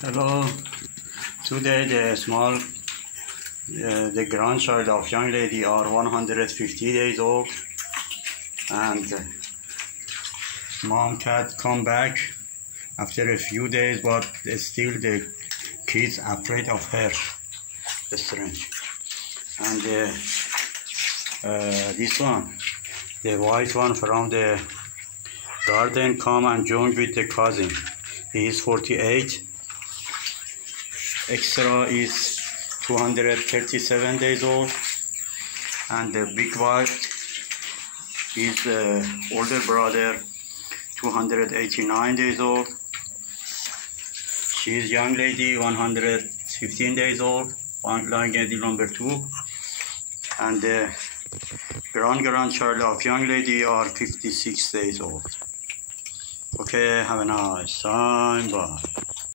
Hello. Today the grandchild of young lady are 150 days old, and mom cat come back after a few days, but still the kids afraid of her. Strange. And this one, the white one from the garden, come and join with the cousin. He is 48. Extra is 237 days old, and the big white is older brother, 289 days old. She is young lady, 115 days old, young lady number 2, and the grandchild of young lady are 56 days old. Okay, have a nice time, bye.